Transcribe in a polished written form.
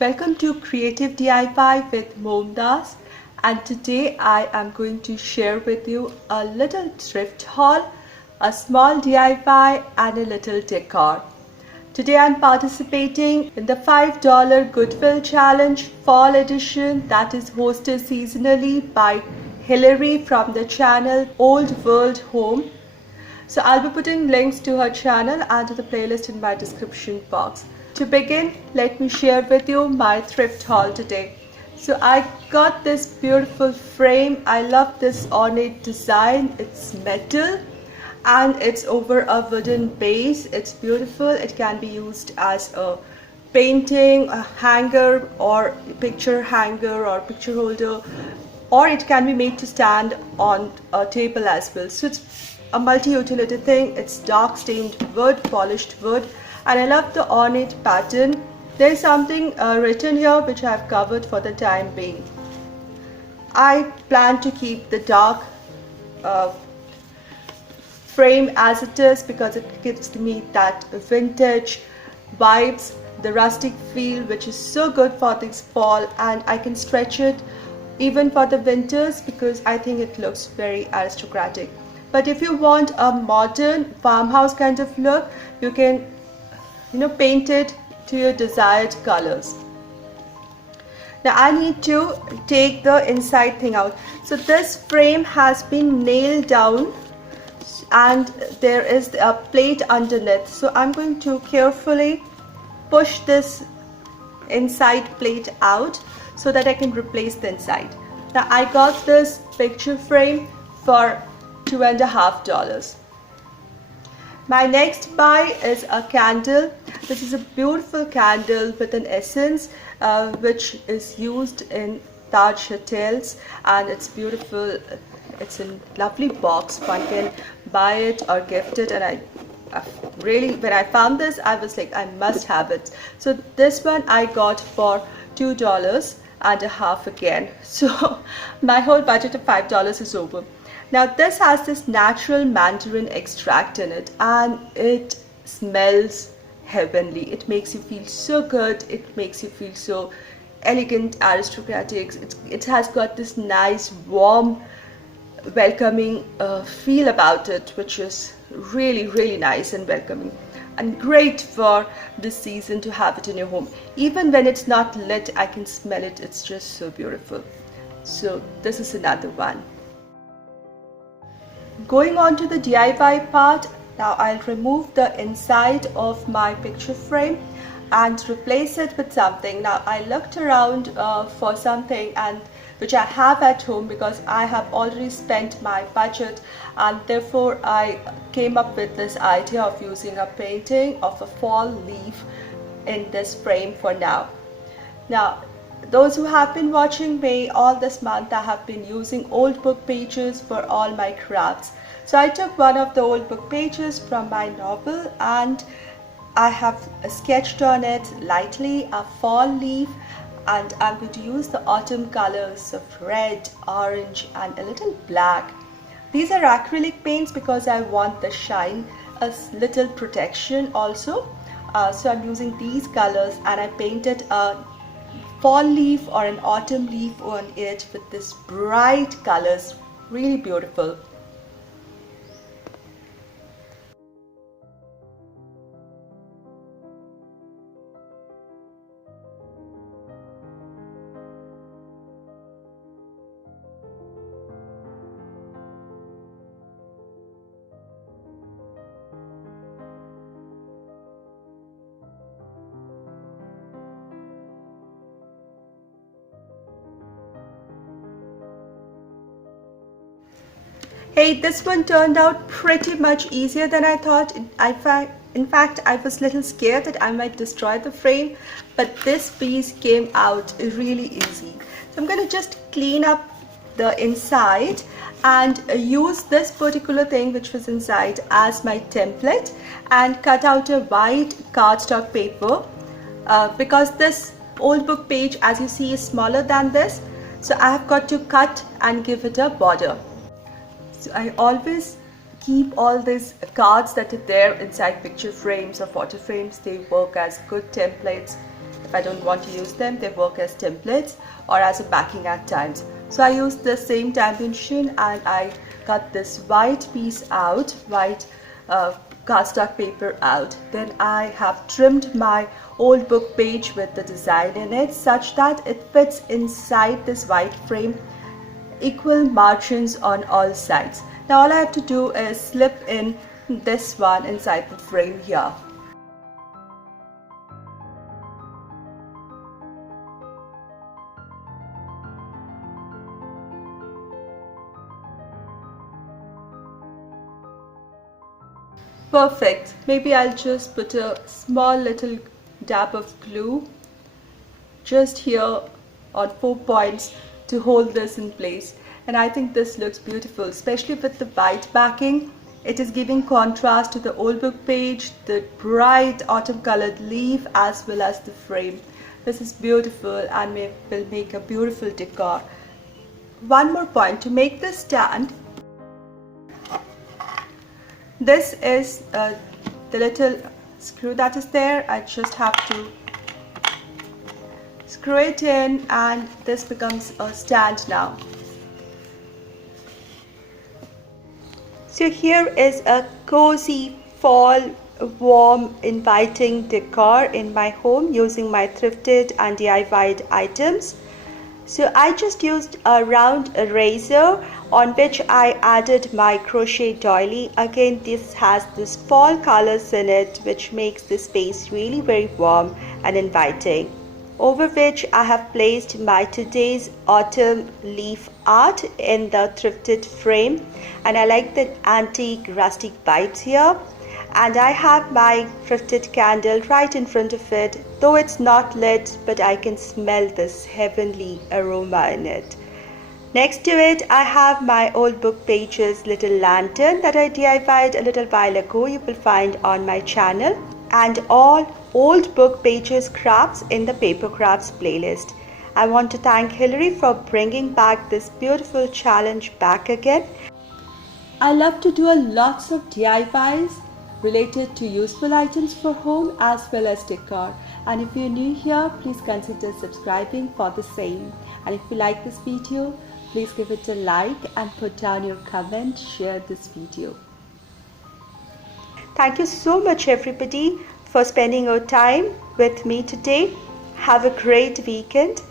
Welcome to Creative DIY with Momdas, and today I am going to share with you a little thrift haul, a small DIY and a little decor. Today I am participating in the $5 Goodwill Challenge Fall Edition that is hosted seasonally by Hillary from the channel Old World Home. So I'll be putting links to her channel and to the playlist in my description box. To begin, let me share with you my thrift haul today. So I got this beautiful frame. I love this ornate design. It's metal and it's over a wooden base. It's beautiful. It can be used as a painting, a hanger or picture hanger or picture holder, or it can be made to stand on a table as well. So it's a multi-utility thing. It's dark stained wood, polished wood, and I love the ornate pattern. There's something written here which I've covered for the time being. I plan to keep the dark frame as it is because it gives me that vintage vibes, the rustic feel, which is so good for this fall, and I can stretch it even for the winters because I think it looks very aristocratic. But if you want a modern farmhouse kind of look, you can paint it to your desired colors. Now I need to take the inside thing out. So this frame has been nailed down and there is a plate underneath. So I'm going to carefully push this inside plate out so that I can replace the inside. Now I got this picture frame for $2.50. My next buy is a candle. This is a beautiful candle with an essence which is used in Taj hotels, and it's beautiful. It's a lovely box. One can buy it or gift it, and I really, when I found this, I was like, I must have it. So this one I got for $2.50 again. So my whole budget of $5 is over. Now this has this natural mandarin extract in it and it smells heavenly. It makes you feel so good. It makes you feel so elegant, aristocratic. It has got this nice, warm, welcoming feel about it, which is really, really nice and welcoming and great for this season to have it in your home. Even when it's not lit, I can smell it. It's just so beautiful. So this is another one. Going on to the DIY part, now I'll remove the inside of my picture frame and replace it with something. Now I looked around for something and which I have at home because I have already spent my budget, and therefore I came up with this idea of using a painting of a fall leaf in this frame for now. Now those who have been watching me all this month, I have been using old book pages for all my crafts. So I took one of the old book pages from my novel and I have sketched on it lightly a fall leaf, and I'm going to use the autumn colors of red, orange and a little black. These are acrylic paints because I want the shine, a little protection also. So I'm using these colors and I painted a fall leaf or an autumn leaf on it with this bright colors. Really beautiful. Hey, this one turned out pretty much easier than I thought. In fact, I was a little scared that I might destroy the frame, but this piece came out really easy. So I'm going to just clean up the inside and use this particular thing which was inside as my template and cut out a white cardstock paper because this old book page, as you see, is smaller than this. So I have got to cut and give it a border. So I always keep all these cards that are there inside picture frames or photo frames. They work as good templates if I don't want to use them, they work as templates or as a backing at times. So I used the same dimension and I cut this white piece out, white cardstock paper out. Then I have trimmed my old book page with the design in it such that it fits inside this white frame, equal margins on all sides. Now all I have to do is slip in this one inside the frame here. Perfect. Maybe I'll just put a small little dab of glue just here on 4 points to hold this in place. And I think this looks beautiful, especially with the white backing. It is giving contrast to the old book page, the bright autumn colored leaf as well as the frame. This is beautiful and will make a beautiful decor. One more point to make this stand. This is the little screw that is there. I just have to screw it in and this becomes a stand now. So here is a cozy fall, warm, inviting decor in my home using my thrifted and DIY'd items. So I just used a round eraser on which I added my crochet doily. Again, this has this fall colors in it which makes the space really very warm and inviting. Over which I have placed my today's autumn leaf art in the thrifted frame, and I like the antique rustic vibes here. And I have my thrifted candle right in front of it, though it's not lit, but I can smell this heavenly aroma in it. Next to it, I have my old book pages little lantern that I DIY'd a little while ago. You will find on my channel, and all old book pages crafts in the paper crafts playlist. I want to thank Hillary for bringing back this beautiful challenge back again. I love to do lots of DIYs related to useful items for home as well as decor. And if you're new here, please consider subscribing for the same. And if you like this video, please give it a like and put down your comment, share this video. Thank you so much everybody for spending your time with me today. Have a great weekend.